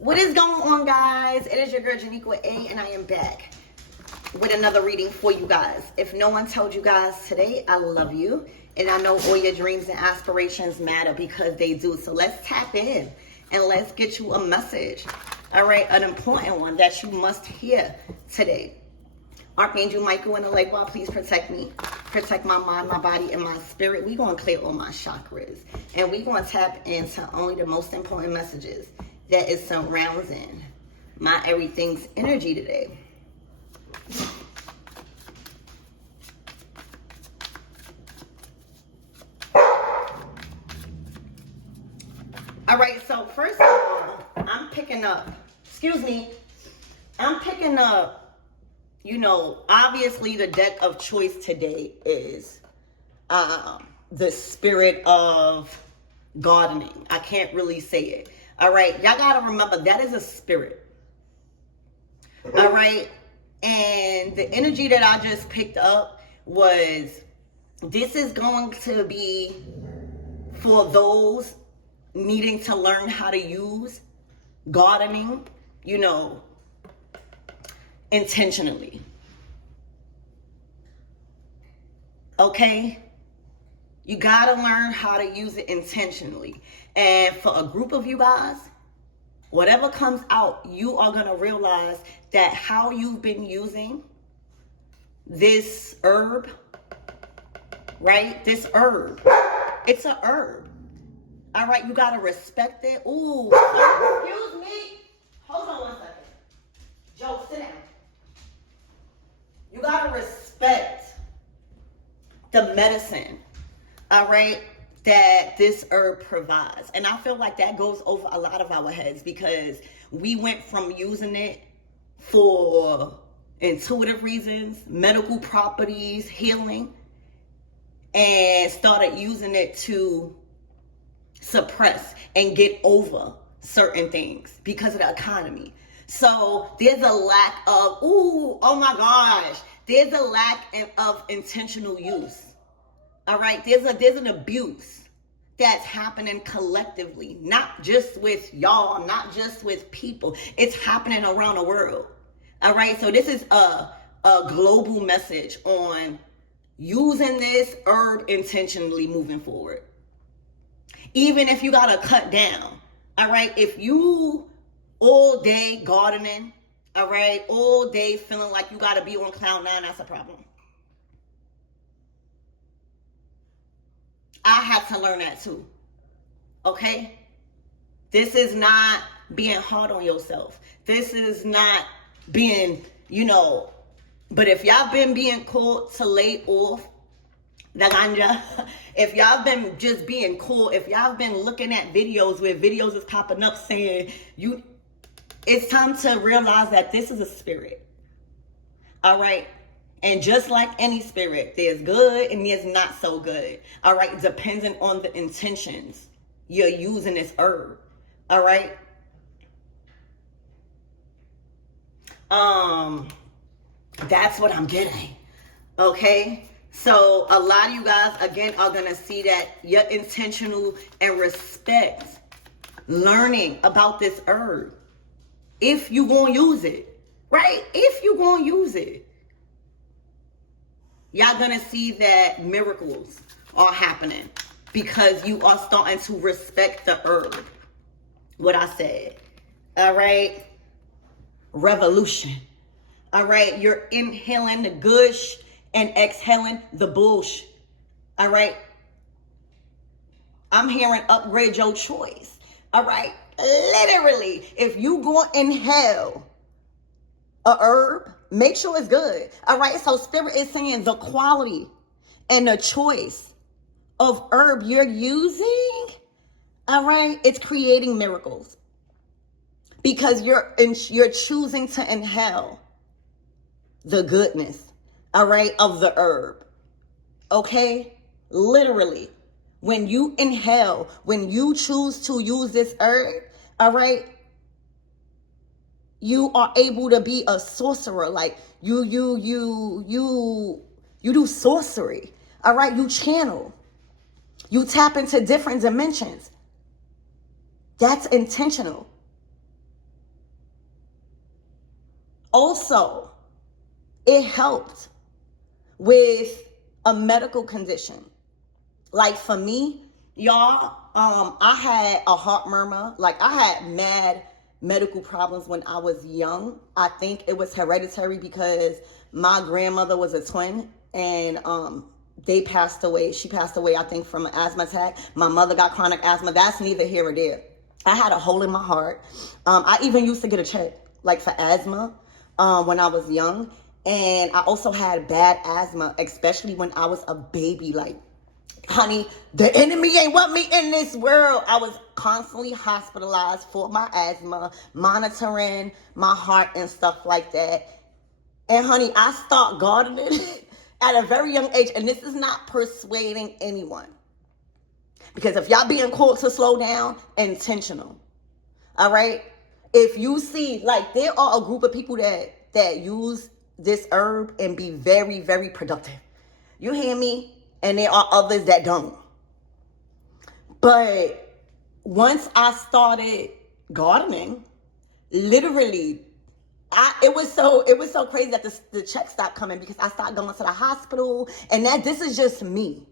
What is going on, guys? It is your girl Janiqua A, and I am back with another reading for you guys. If no one told you guys today, I love you, and I know all your dreams and aspirations matter because they do. So let's tap in and let's get you a message. All right, an important one that you must hear today. Archangel Michael in the lake, well, please protect me. Protect my mind, my body, and my spirit. We're going to clear all my chakras. And we're going to tap into only the most important messages that is surrounding my everything's energy today. All right, so first of all, I'm picking up, obviously the deck of choice today is the spirit of gardening. I can't really say it. All right, y'all gotta remember that is a spirit. All right, and the energy that I just picked up was this is going to be for those needing to learn how to use gardening, intentionally. Okay? You gotta learn how to use it intentionally. And for a group of you guys, whatever comes out, you are gonna realize that how you've been using this herb, right? This herb, it's a herb. All right, you gotta respect it. Ooh, excuse me. Hold on one second. Joe, sit down. You gotta respect the medicine, all right, that this herb provides. And I feel like that goes over a lot of our heads because we went from using it for intuitive reasons, medical properties, healing, and started using it to suppress and get over certain things because of the economy. So there's a lack of, oh my gosh, there's a lack of intentional use. All right, there's an abuse that's happening collectively, not just with y'all, not just with people. It's happening around the world. All right, so this is a global message on using this herb intentionally moving forward. Even if you gotta cut down, all right? If you all day gardening, all right, all day feeling like you gotta be on cloud nine, that's a problem. I had to learn that too, okay? This is not being hard on yourself. This is not being, but if y'all been being called to lay off the ganja, if y'all been just being cool, if y'all been looking at videos where videos is popping up saying it's time to realize that this is a spirit. All right. And just like any spirit, there's good and there's not so good. All right. Depending on the intentions you're using this herb. All right. That's what I'm getting. Okay. So a lot of you guys, again, are going to see that you're intentional and respect learning about this herb. If you going to use it, right? If you going to use it, y'all going to see that miracles are happening because you are starting to respect the herb. What I said. All right. Revolution. All right. You're inhaling the gush and exhaling the bullshit. All right. I'm hearing upgrade your choice. All right. Literally, if you go inhale a herb, make sure it's good. All right. So spirit is saying the quality and the choice of herb you're using. All right. It's creating miracles because you're choosing to inhale the goodness. All right, of the herb. Okay? Literally. When you inhale, when you choose to use this herb, all right, you are able to be a sorcerer. Like you do sorcery. All right, you channel. You tap into different dimensions. That's intentional. Also, it helped with a medical condition. Like for me, y'all, I had a heart murmur. Like I had mad medical problems when I was young. I think it was hereditary because my grandmother was a twin, and they passed away. She passed away, I think, from an asthma attack. My mother got chronic asthma. That's neither here or there. I had a hole in my heart. I even used to get a check like for asthma when I was young. And I also had bad asthma, especially when I was a baby. Like, honey, the enemy ain't want me in this world. I was constantly hospitalized for my asthma, monitoring my heart and stuff like that. And honey, I start gardening at a very young age. And this is not persuading anyone. Because if y'all being called to slow down, intentional. All right? If you see, like, there are a group of people that use this herb and be very, very productive. You hear me? And there are others that don't. But once I started gardening, literally, it was so crazy that the check stopped coming because I started going to the hospital. And this is just me.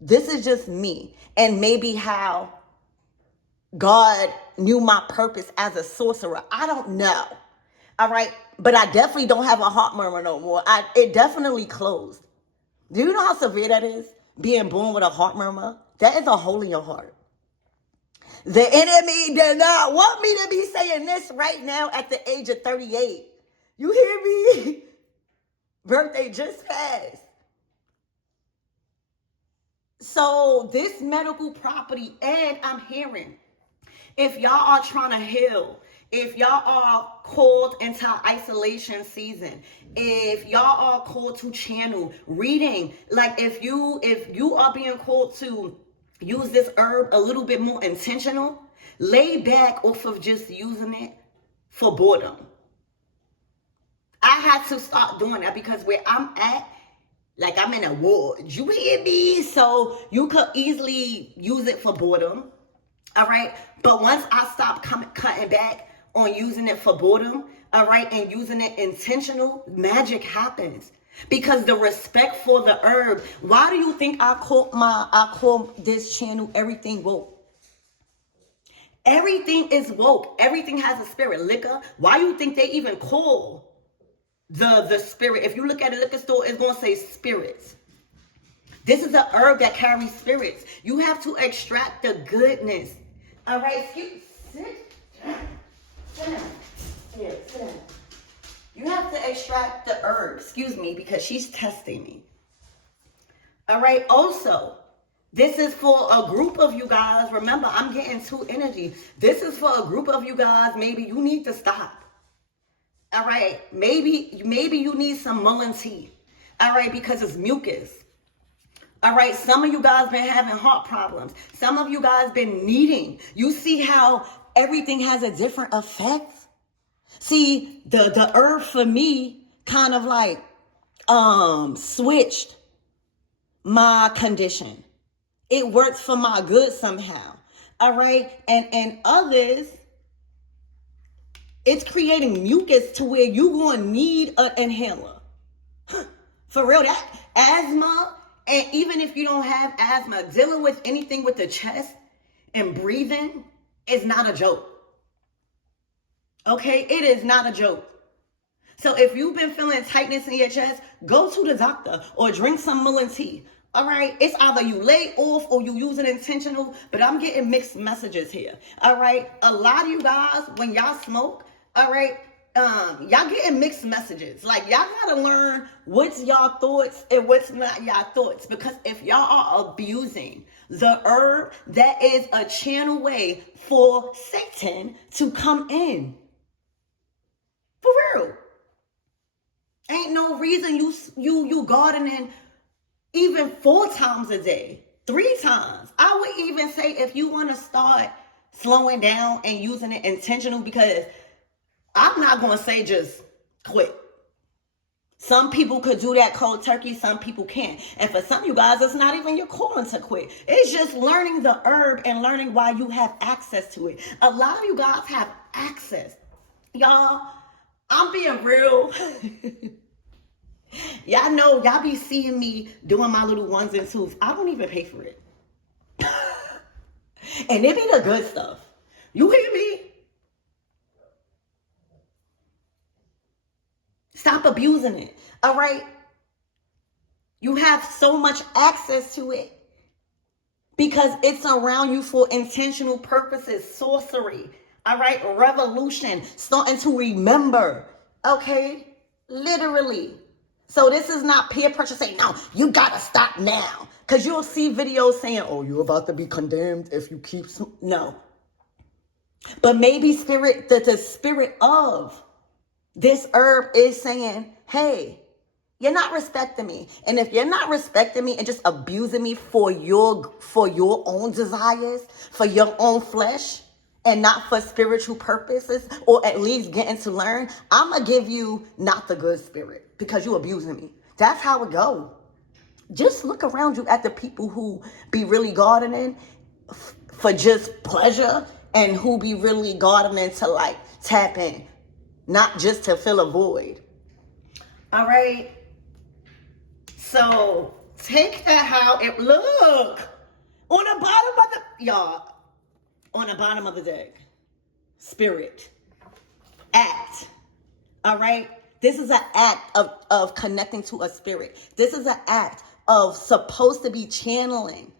This is just me. And maybe how God knew my purpose as a sorcerer. I don't know. All right. But I definitely don't have a heart murmur no more. It definitely closed. Do you know how severe that is? Being born with a heart murmur? That is a hole in your heart. The enemy did not want me to be saying this right now at the age of 38. You hear me? Birthday just passed. So this medical property, and I'm hearing, if y'all are trying to heal, if y'all are called into isolation season, if y'all are called to channel reading, like if you are being called to use this herb a little bit more intentional, lay back off of just using it for boredom. I had to start doing that because where I'm at, like I'm in a ward. You hear me? So you could easily use it for boredom. All right. But once I stopped cutting back on using it for boredom, all right, and using it intentional, magic happens. Because the respect for the herb. Why do you think I call this channel Everything Woke? Everything is woke. Everything has a spirit. Liquor. Why do you think they even call the spirit? If you look at a liquor store, it's going to say spirits. This is a herb that carries spirits. You have to extract the goodness. All right, sit down. Here, sit down. You have to extract the herb, because she's testing me. All right, also, this is for a group of you guys. Remember, I'm getting two energy. This is for a group of you guys. Maybe you need to stop. All right, maybe you need some mullein tea. All right, because it's mucus. All right, some of you guys been having heart problems. Some of you guys been needing. You see how everything has a different effect? See, the herb for me kind of like switched my condition. It works for my good somehow. All right, and others, it's creating mucus to where you gonna need an inhaler. For real, that asthma. And even if you don't have asthma, dealing with anything with the chest and breathing is not a joke. Okay? It is not a joke. So if you've been feeling tightness in your chest, go to the doctor or drink some mullein tea. All right? It's either you lay off or you use it intentional, but I'm getting mixed messages here. All right? A lot of you guys, when y'all smoke, all right, y'all getting mixed messages. Like, y'all gotta learn what's y'all thoughts and what's not y'all thoughts. Because if y'all are abusing the herb, that is a channel way for Satan to come in. For real. Ain't no reason you gardening even 4 times a day, 3 times. I would even say if you want to start slowing down and using it intentional, because I'm not going to say just quit. Some people could do that cold turkey. Some people can't. And for some of you guys, it's not even your calling to quit. It's just learning the herb and learning why you have access to it. A lot of you guys have access. Y'all, I'm being real. Y'all know, y'all be seeing me doing my little ones and twos. I don't even pay for it. And it be the good stuff. You hear me? Stop abusing it. All right? You have so much access to it because it's around you for intentional purposes. Sorcery. All right? Revolution. Starting to remember. Okay? Literally. So this is not peer pressure saying, no, you gotta stop now. Because you'll see videos saying, oh, you're about to be condemned if you keep some. No. But maybe the spirit of this herb is saying, hey, you're not respecting me. And if you're not respecting me and just abusing me for your own desires, for your own flesh, and not for spiritual purposes, or at least getting to learn, I'm going to give you not the good spirit because you're abusing me. That's how it goes. Just look around you at the people who be really gardening for just pleasure and who be really gardening to like tap in, not just to fill a void. All right. So take that how it look on the bottom of the y'all on the bottom of the deck. Spirit. Act. All right. This is an act of connecting to a spirit. This is an act of supposed to be channeling.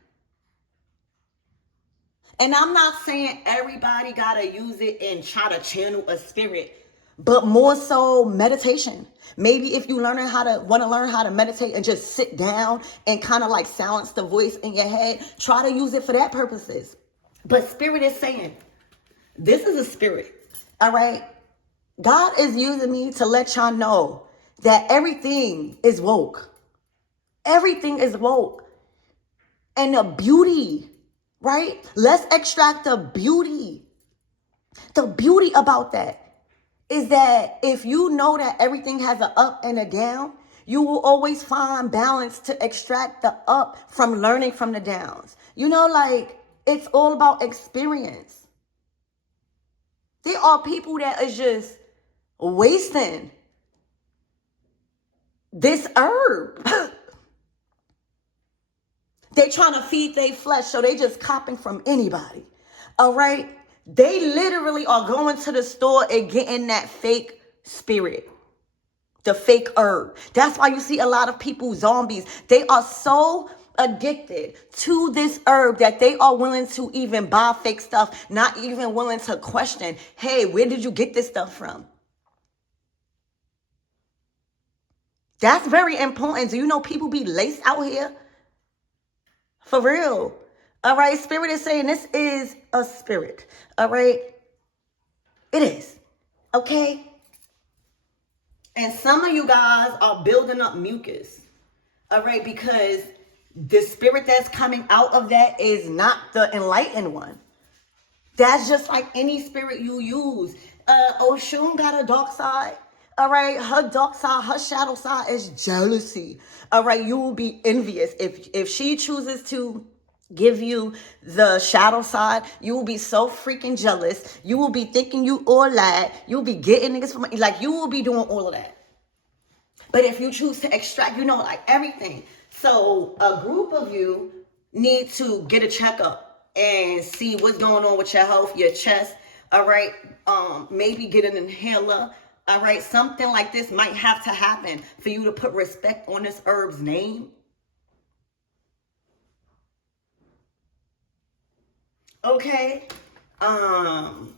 And I'm not saying everybody gotta use it and try to channel a spirit, but more so meditation. Maybe if you want to learn how to meditate and just sit down and kind of like silence the voice in your head, try to use it for that purposes. But spirit is saying, this is a spirit, all right? God is using me to let y'all know that everything is woke. Everything is woke. And the beauty, right? Let's extract the beauty. The beauty about that is that if you know that everything has an up and a down, you will always find balance to extract the up from learning from the downs. You know, like, it's all about experience. There are people that is just wasting this herb. They trying to feed their flesh, so they just copying from anybody. All right? They literally are going to the store and getting that fake spirit, the fake herb. That's why you see a lot of people, zombies. They are so addicted to this herb that they are willing to even buy fake stuff, not even willing to question, hey, where did you get this stuff from? That's very important. Do you know people be laced out here? For real. All right. Spirit is saying this is a spirit. All right. It is. Okay. And some of you guys are building up mucus. All right. Because the spirit that's coming out of that is not the enlightened one. That's just like any spirit you use. Oshun got a dark side. All right, her dark side, her shadow side is jealousy. All right, you will be envious. If she chooses to give you the shadow side, you will be so freaking jealous. You will be thinking you all that. You'll be getting niggas from, like, you will be doing all of that. But if you choose to extract, you know, like everything. So a group of you need to get a checkup and see what's going on with your health, your chest. All right, maybe get an inhaler. All right, something like this might have to happen for you to put respect on this herb's name. Okay. Oh,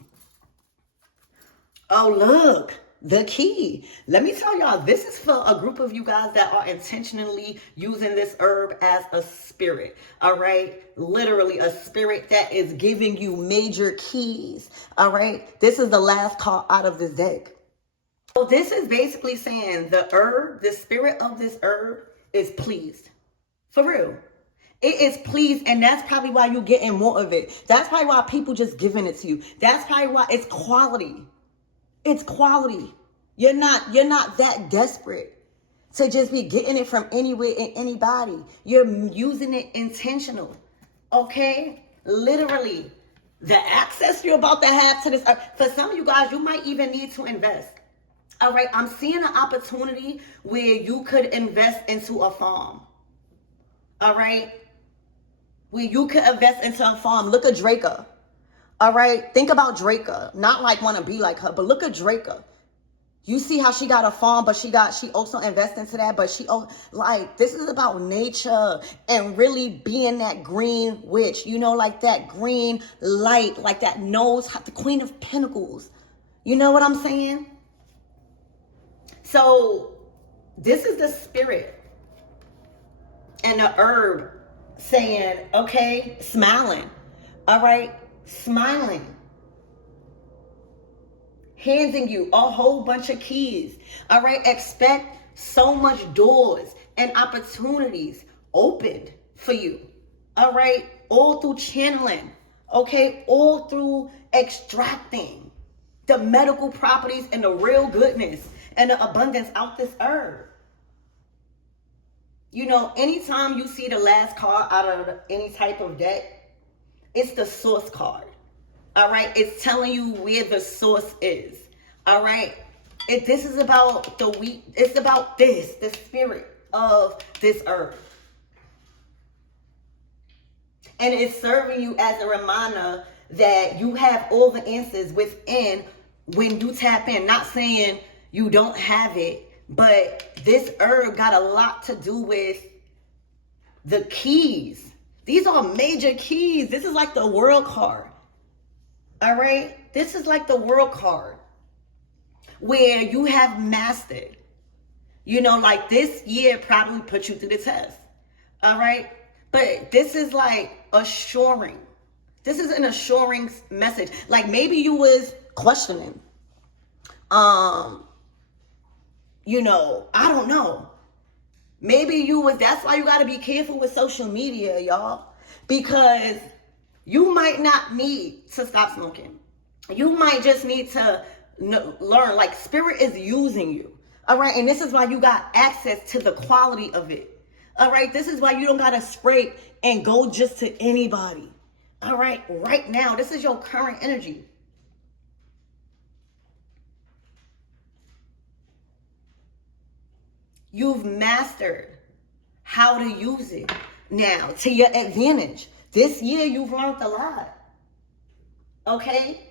look, the key. Let me tell y'all, this is for a group of you guys that are intentionally using this herb as a spirit. All right. Literally a spirit that is giving you major keys. All right. This is the last card out of this deck. So this is basically saying the herb, the spirit of this herb is pleased. For real. It is pleased, and that's probably why you're getting more of it. That's probably why people just giving it to you. That's probably why it's quality. It's quality. You're not that desperate to just be getting it from anywhere and anybody. You're using it intentional. Okay? Literally. The access you're about to have to this herb. For some of you guys, you might even need to invest. All right, I'm seeing an opportunity where you could invest into a farm. All right, where you could invest into a farm. Look at Draca. All right, think about Draca. Not like want to be like her, but look at Draca. You see how she got a farm, but she also invests into that. But this is about nature and really being that green witch, like that green light, like that knows how, the Queen of Pentacles. You know what I'm saying? So this is the spirit and the herb saying, okay, smiling. All right, smiling. Handing you a whole bunch of keys. All right, expect so much doors and opportunities opened for you. All right, all through channeling. Okay, all through extracting the medical properties and the real goodness and the abundance out this herb. Anytime you see the last card out of any type of deck, it's the source card. All right, it's telling you where the source is. All right, this is about it's about the spirit of this herb. And it's serving you as a reminder that you have all the answers within when you tap in. Not saying you don't have it, but this herb got a lot to do with the keys. These are major keys. This is like the world card. All right, this is like the world card where you have mastered. Like this year probably put you through the test. All right, but this is like assuring. This is an assuring message. Like maybe you was questioning. I don't know. Maybe you was. That's why you got to be careful with social media, y'all, because you might not need to stop smoking. You might just need to learn, like spirit is using you. All right. And this is why you got access to the quality of it. All right. This is why you don't got to scrape and go just to anybody. All right. Right now, this is your current energy. You've mastered how to use it now to your advantage. This year, you've learned a lot. Okay?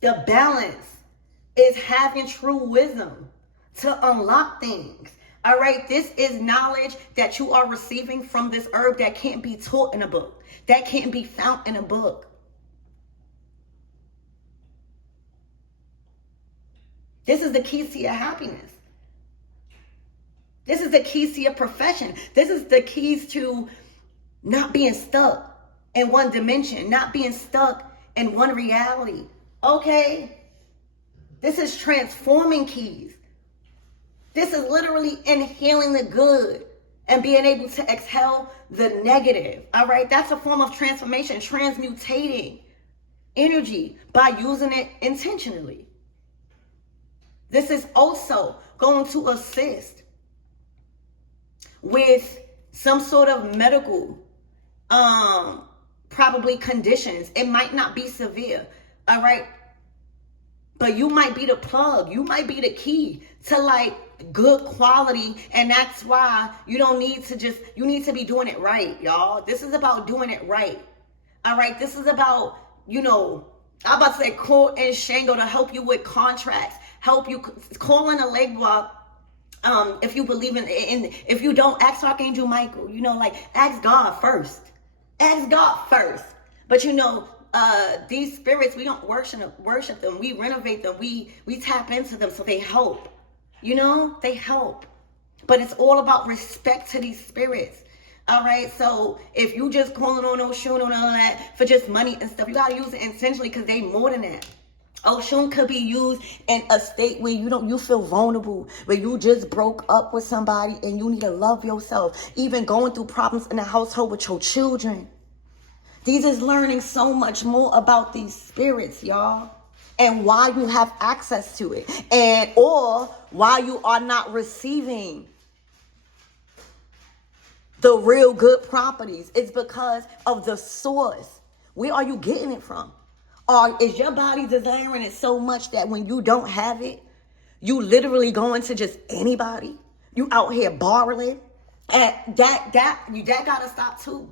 The balance is having true wisdom to unlock things. All right? This is knowledge that you are receiving from this herb that can't be taught in a book, that can't be found in a book. This is the keys to your happiness. This is the keys to your profession. This is the keys to not being stuck in one dimension, not being stuck in one reality. Okay? This is transforming keys. This is literally inhaling the good and being able to exhale the negative. All right? That's a form of transformation, transmutating energy by using it intentionally. This is also going to assist with some sort of medical probably conditions. It might not be severe, all right? But you might be the plug. You might be the key to like good quality. And that's why you don't need to you need to be doing it right, y'all. This is about doing it right. All right. This is about, I'm about to say call and Shango to help you with contracts, help you call in a leg walk. If you believe in if you don't, ask Archangel Michael, ask God first. Ask God first. But these spirits, we don't worship them. We renovate them. We tap into them so they help. They help. But it's all about respect to these spirits. All right. So if you just calling on Oshun and all that for just money and stuff, you got to use it intentionally because they more than that. Oshun could be used in a state where you feel vulnerable, where you just broke up with somebody and you need to love yourself, even going through problems in the household with your children. These is learning so much more about these spirits, y'all, and why you have access to it, or why you are not receiving the real good properties. It's because of the source. Where are you getting it from? Or is your body desiring it so much that when you don't have it, you literally going to just anybody? You out here borrowing? And that gotta stop too.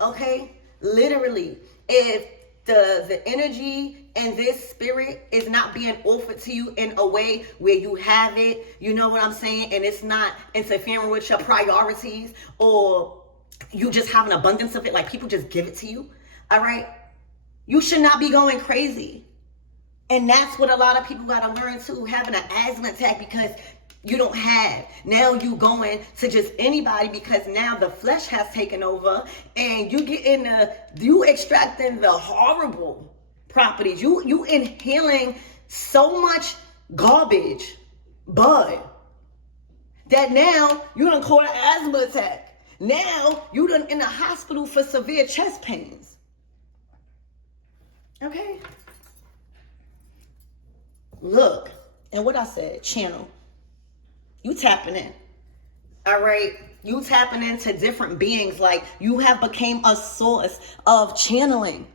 Okay? Literally. If the energy and this spirit is not being offered to you in a way where you have it, you know what I'm saying? And it's not interfering with your priorities, or you just have an abundance of it, like people just give it to you. All right? You should not be going crazy. And that's what a lot of people got to learn too, having an asthma attack because you don't have. Now you going to just anybody because now the flesh has taken over, and you extracting the horrible properties. You inhaling so much garbage, bud, that now you done caught an asthma attack. Now you done in the hospital for severe chest pains. Okay. Look, and what I said, channel. You tapping in. All right. You tapping into different beings. Like you have became a source of channeling.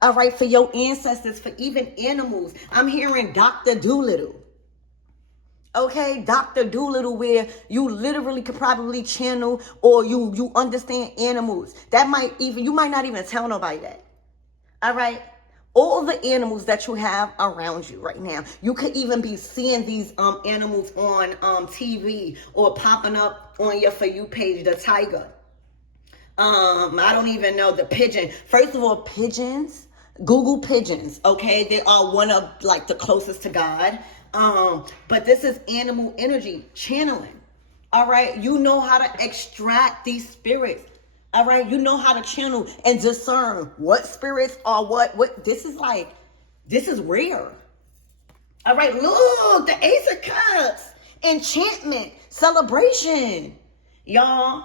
All right. For your ancestors, for even animals. I'm hearing Dr. Doolittle. Okay. Dr. Doolittle, where you literally could probably channel, or you understand animals. You might not even tell nobody that. All right. All the animals that you have around you right now. You could even be seeing these animals on TV or popping up on your For You page. The tiger. I don't even know, the pigeon. First of all, pigeons. Google pigeons. Okay, they are one of like the closest to God. But this is animal energy channeling. All right, you know how to extract these spirits. All right, you know how to channel and discern what spirits are what. This is rare. All right, look, the Ace of Cups, enchantment, celebration. Y'all,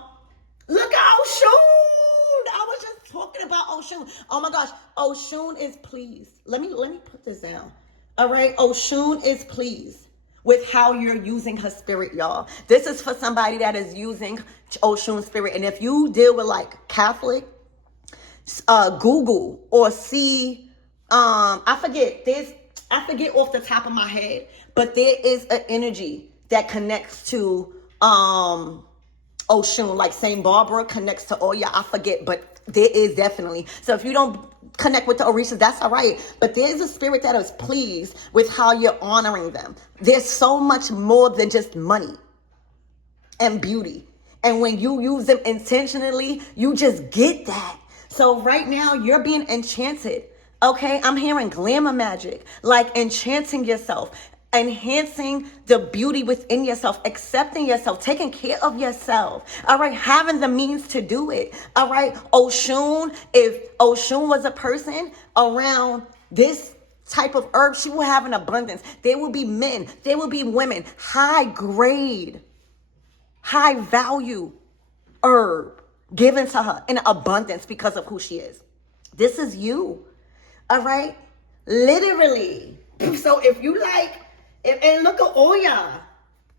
look at Oshun. I was just talking about Oshun. Oh my gosh, Oshun is pleased. Let me put this down. All right, Oshun is pleased with how you're using her spirit, y'all. This is for somebody that is using Oshun spirit. And if you deal with like Catholic, Google or see, I forget off the top of my head, but there is an energy that connects to Oshun, like St. Barbara connects to Oya. I forget, but there is definitely. So if you don't connect with the Orishas, that's all right. But there's a spirit that is pleased with how you're honoring them. There's so much more than just money and beauty. And when you use them intentionally, you just get that. So right now you're being enchanted. Okay, I'm hearing glamour magic, like enchanting yourself, enhancing the beauty within yourself, accepting yourself, taking care of yourself. All right, having the means to do it. All right, Oshun, if Oshun was a person around this type of herb, she will have an abundance. There will be men, there will be women, high grade, high value herb given to her in abundance because of who she is. This is you. All right, literally. So if you like, and look at Oya,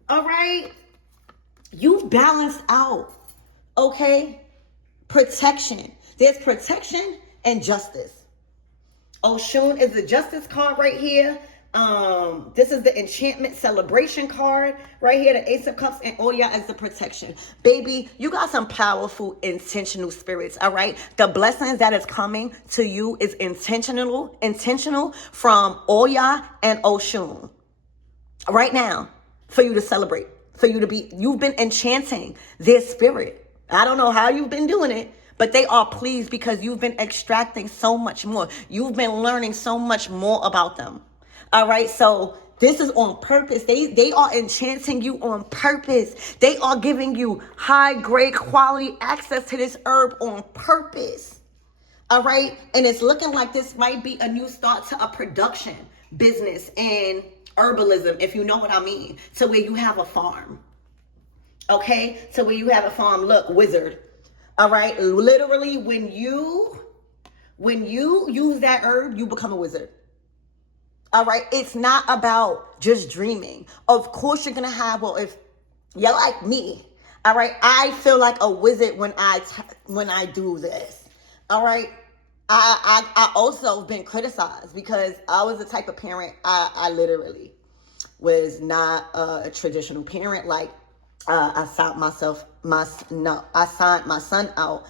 all right? You've balanced out, okay? Protection. There's protection and justice. Oshun is the justice card right here. This is the enchantment celebration card right here, the Ace of Cups, and Oya is the protection. Baby, you got some powerful, intentional spirits, all right? The blessings that is coming to you is intentional from Oya and Oshun. Right now, for you to celebrate, you've been enchanting their spirit. I don't know how you've been doing it, but they are pleased because you've been extracting so much more. You've been learning so much more about them. All right, so this is on purpose. They are enchanting you on purpose. They are giving you high grade quality access to this herb on purpose. All right, and it's looking like this might be a new start to a production business in herbalism, if you know what I mean, to where you have a farm. Okay, to where you have a farm. Look, wizard. All right, literally when you use that herb, you become a wizard. All right, it's not about just dreaming. Of course you're gonna have, well, if you're like me, all right, I feel like a wizard when I do this. All right, I also been criticized because I was the type of parent, I literally was not a traditional parent. Like, I signed I signed my son out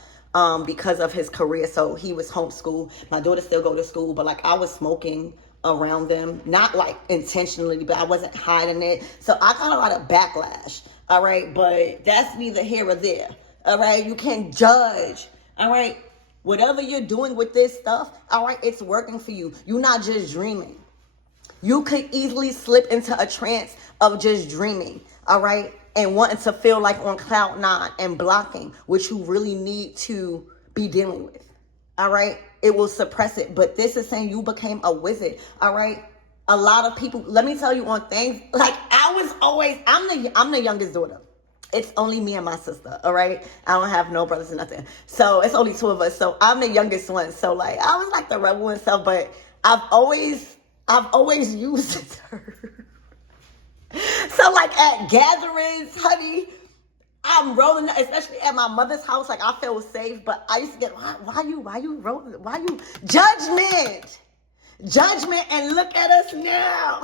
because of his career. So he was homeschooled. My daughter still go to school, but like I was smoking around them, not like intentionally, but I wasn't hiding it. So I got a lot of backlash. All right, but that's neither here or there. All right, you can judge. All right, whatever you're doing with this stuff, all right, it's working for you. You're not just dreaming. You could easily slip into a trance of just dreaming, all right, and wanting to feel like on cloud nine and blocking what you really need to be dealing with, all right? It will suppress it, but this is saying you became a wizard, all right? A lot of people, let me tell you on things, like I'm the youngest daughter. It's only me and my sister, all right? I don't have no brothers or nothing. So it's only two of us. So I'm the youngest one. So like I was like the rebel and stuff, but I've always used it. So like at gatherings, honey, I'm rolling, especially at my mother's house. Like I feel safe, but I used to get, why you rolling? Why you judgment, and look at us now.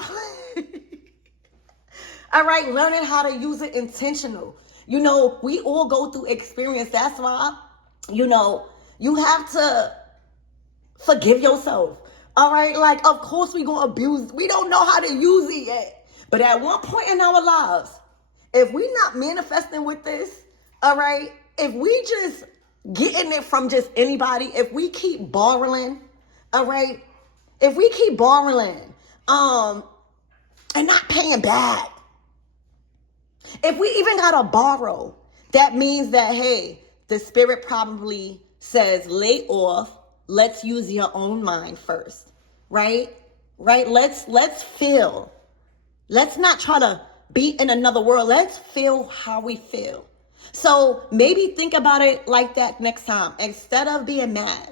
All right, learning how to use it intentional. You know, we all go through experience. That's why, you know, you have to forgive yourself. All right, like, of course we gonna abuse. We don't know how to use it yet. But at one point in our lives, if we not manifesting with this, all right, if we just getting it from just anybody, if we keep borrowing, all right, if we keep borrowing, and not paying back, if we even gotta borrow, that means that, hey, the spirit probably says, lay off. Let's use your own mind first, right? Right? Let's feel. Let's not try to be in another world. Let's feel how we feel. So maybe think about it like that next time. Instead of being mad,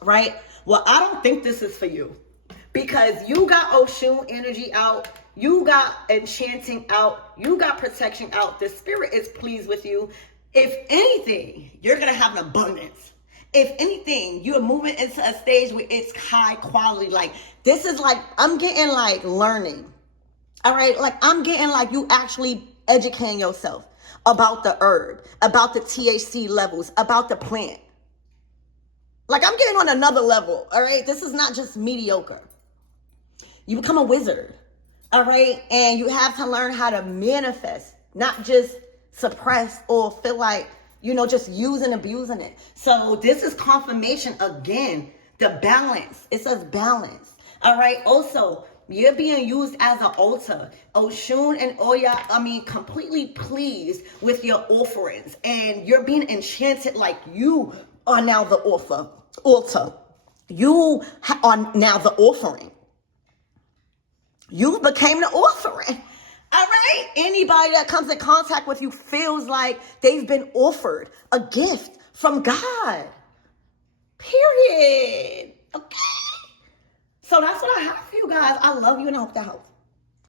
right? Well, I don't think this is for you because you got Oshun energy out. You got enchanting out. You got protection out. The spirit is pleased with you. If anything, you're going to have an abundance. If anything, you're moving into a stage where it's high quality. Like, this is like, I'm getting like learning. All right. Like, I'm getting like you actually educating yourself about the herb, about the THC levels, about the plant. Like, I'm getting on another level. All right. This is not just mediocre. You become a wizard. All right. And you have to learn how to manifest, not just suppress or feel like, you know, just using, abusing it. So this is confirmation again, the balance. It says balance. All right. Also, you're being used as an altar. Oshun and Oya, completely pleased with your offerings. And you're being enchanted like you are now the altar. You are now the offering. You became the offering. All right? Anybody that comes in contact with you feels like they've been offered a gift from God. Period. Okay? So that's what I have for you guys. I love you and I hope that helps.